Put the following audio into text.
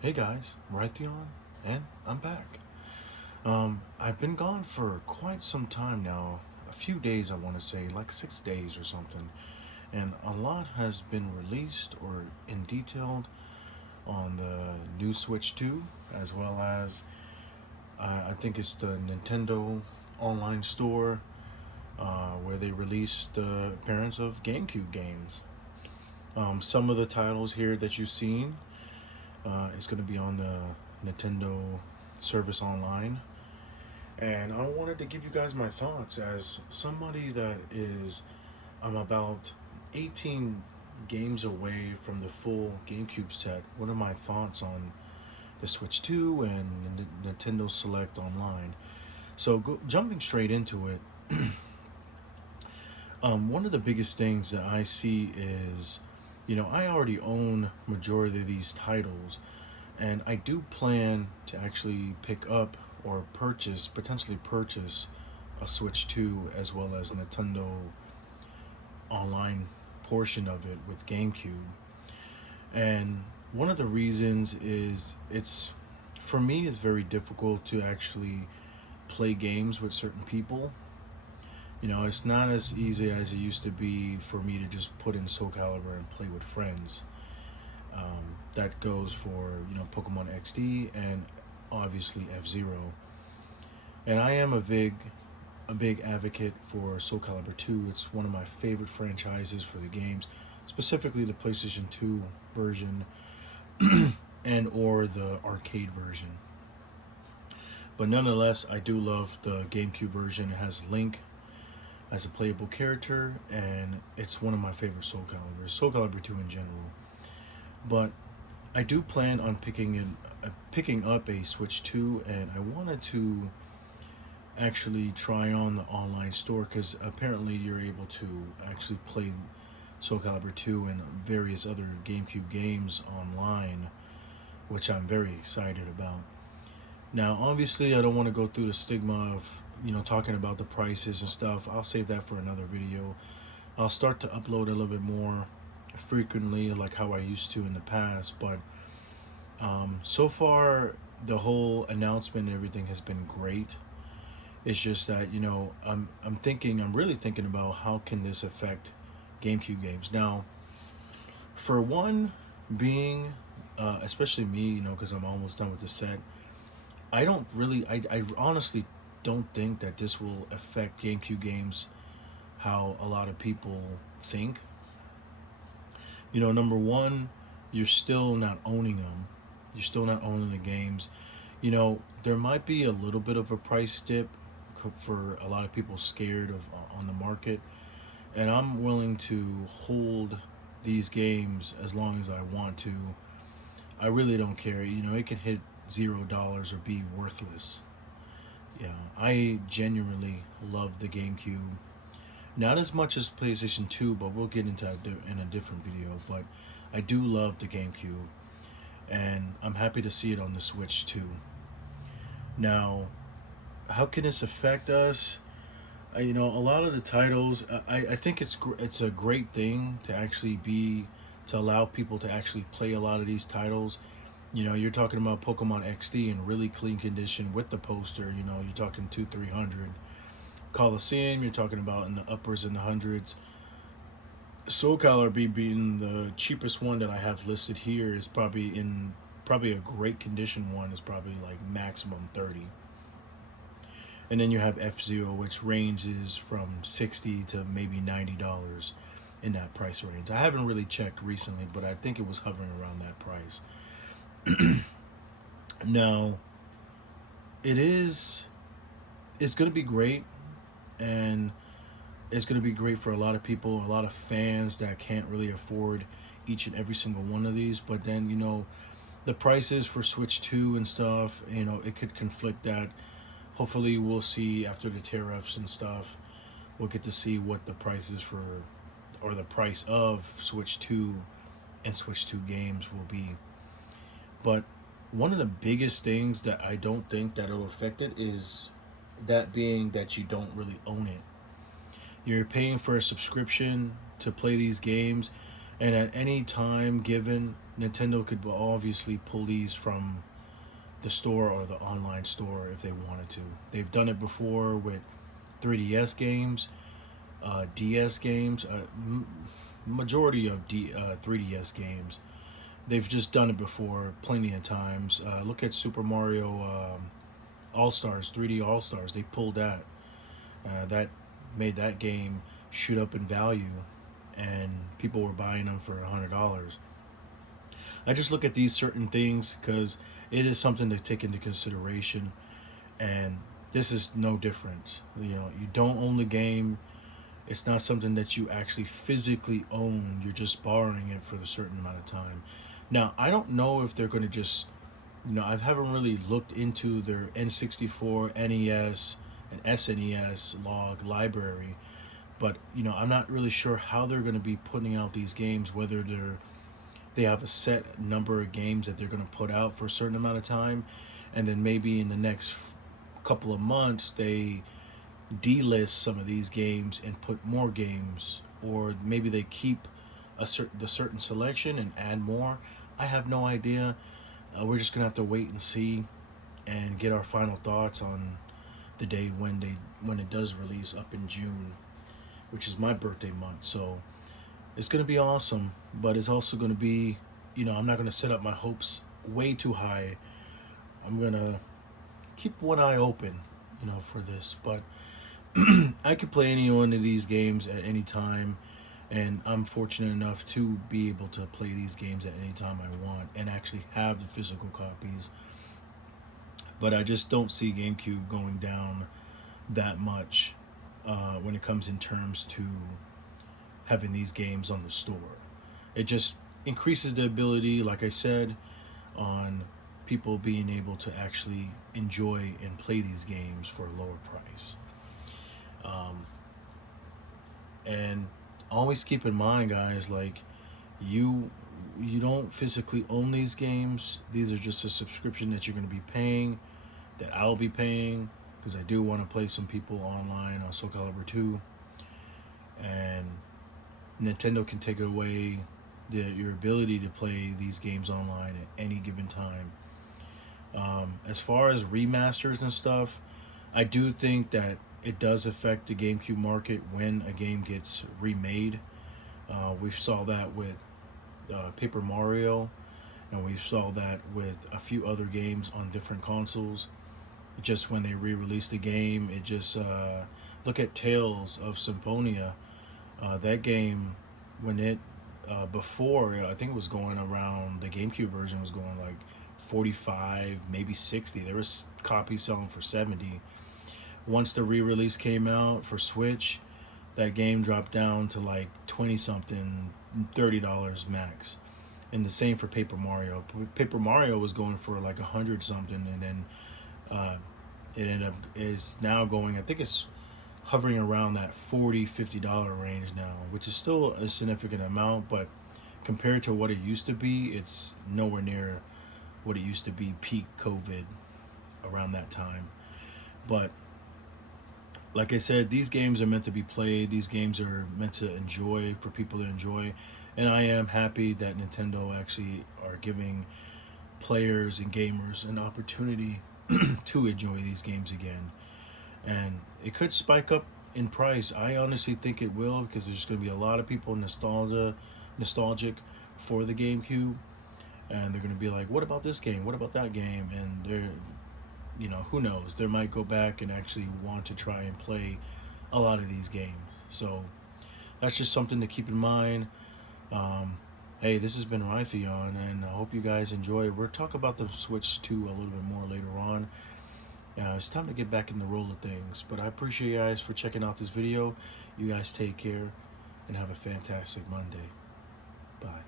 Hey guys, Raytheon, and I'm back. I've been gone for quite some time now, a few days I want to say, like 6 days or something, and a lot has been released or in detailed on the new Switch 2, as well as I think it's the Nintendo online store where they released the appearance of GameCube games. Some of the titles here that you've seen is going to be on the Nintendo service online. And I wanted to give you guys my thoughts as somebody that is, I'm about 18 games away from the full GameCube set. What are my thoughts on the Switch 2 and Nintendo Select Online? So, jumping straight into it, one of the biggest things that I see is, I already own majority of these titles, and I do plan to actually pick up or potentially purchase a Switch 2 as well as Nintendo online portion of it with GameCube. And one of the reasons is for me it's very difficult to actually play games with certain people. It's not as easy as it used to be for me to just put in Soul Calibur and play with friends. That goes for Pokemon XD and obviously F-Zero. And I am a big advocate for Soul Calibur 2. It's one of my favorite franchises for the games, specifically the PlayStation 2 version and or the arcade version. But nonetheless, I do love the GameCube version. It has Link as a playable character, and it's one of my favorite Soul Caliburs, Soul Calibur 2 in general. But I do plan on picking up a Switch 2, and I wanted to actually try on the online store because apparently you're able to actually play Soul Calibur 2 and various other GameCube games online, which I'm very excited about. Now, obviously, I don't want to go through the stigma of talking about the prices and stuff. I'll save that for another video. I'll start to upload a little bit more frequently, like how I used to in the past. But so far, the whole announcement and everything has been great. It's just that I'm really thinking about how can this affect GameCube games. Now, for one, being especially me, because I'm almost done with the set. I honestly don't think that this will affect GameCube games how a lot of people think. Number one, you're still not owning them. You're still not owning the games. There might be a little bit of a price dip for a lot of people scared of on the market, and I'm willing to hold these games as long as I want to. I really don't care. It can hit $0 or be worthless. Yeah, I genuinely love the GameCube. Not as much as PlayStation 2, but we'll get into that in a different video. But I do love the GameCube, and I'm happy to see it on the Switch too. Now, how can this affect us? A lot of the titles, I think it's a great thing to actually to allow people to actually play a lot of these titles. You're talking about Pokemon XD in really clean condition with the poster. You're talking 200-300. Coliseum, you're talking about in the uppers in the hundreds. Soul Calibur being the cheapest one that I have listed here is probably a great condition one is probably like maximum 30. And then you have F-Zero, which ranges from $60 to maybe $90 in that price range. I haven't really checked recently, but I think it was hovering around that price. Now, it's going to be great, and it's going to be great for a lot of people, a lot of fans that can't really afford each and every single one of these. But then, the prices for Switch 2 and stuff, it could conflict that. Hopefully, we'll see after the tariffs and stuff. We'll get to see what the prices or the price of Switch 2 and Switch 2 games will be. But one of the biggest things that I don't think that it'll affect it is that being that you don't really own it. You're paying for a subscription to play these games, and at any time given, Nintendo could obviously pull these from the store or the online store if they wanted to. They've done it before with 3DS games, DS games, majority of 3DS games. They've just done it before plenty of times. Look at Super Mario All Stars, 3D All Stars. They pulled that. That made that game shoot up in value, and people were buying them for $100. I just look at these certain things because it is something to take into consideration, and this is no different. You know, you don't own the game. It's not something that you actually physically own. You're just borrowing it for a certain amount of time. Now, I don't know if they're going to just, I haven't really looked into their N64, NES, and SNES log library, but I'm not really sure how they're going to be putting out these games, whether they have a set number of games that they're going to put out for a certain amount of time, and then maybe in the next couple of months they delist some of these games and put more games, or maybe they keep the certain selection and add more. I have no idea. We're just gonna have to wait and see and get our final thoughts on the day when it does release up in June, which is my birthday month. So it's gonna be awesome, but it's also gonna be, I'm not gonna set up my hopes way too high. I'm gonna keep one eye open, for this. But I could play any one of these games at any time, and I'm fortunate enough to be able to play these games at any time I want and actually have the physical copies. But I just don't see GameCube going down that much when it comes in terms to having these games on the store. It just increases the ability, like I said, on people being able to actually enjoy and play these games for a lower price. And always keep in mind, guys, like you don't physically own these games. These are just a subscription that you're going to be paying, that I'll be paying, because I do want to play some people online on Soul Calibur 2, and Nintendo can take away your ability to play these games online at any given time. As far as remasters and stuff, I do think that it does affect the GameCube market when a game gets remade. We saw that with Paper Mario, and we saw that with a few other games on different consoles. Just when they re-released the game, it just look at Tales of Symphonia. That game, when it before, I think it was going around, the GameCube version was going like 45, maybe 60. There was copies selling for 70. Once the re-release came out for Switch, that game dropped down to like 20 something, $30 max. And the same for Paper Mario. Paper Mario was going for like 100 something, and then it ended up is now going, I think it's hovering around that $40-50 range now, which is still a significant amount, but compared to what it used to be, it's nowhere near what it used to be peak COVID around that time. But like I said, these games are meant to be played. These games are meant to enjoy, for people to enjoy. And I am happy that Nintendo actually are giving players and gamers an opportunity to enjoy these games again. And it could spike up in price. I honestly think it will, because there's going to be a lot of people nostalgic for the GameCube. And they're going to be like, what about this game? What about that game? And they're, who knows? They might go back and actually want to try and play a lot of these games. So that's just something to keep in mind. Hey, this has been Raytheon, and I hope you guys enjoy. We'll talk about the Switch 2 a little bit more later on. It's time to get back in the roll of things. But I appreciate you guys for checking out this video. You guys take care and have a fantastic Monday. Bye.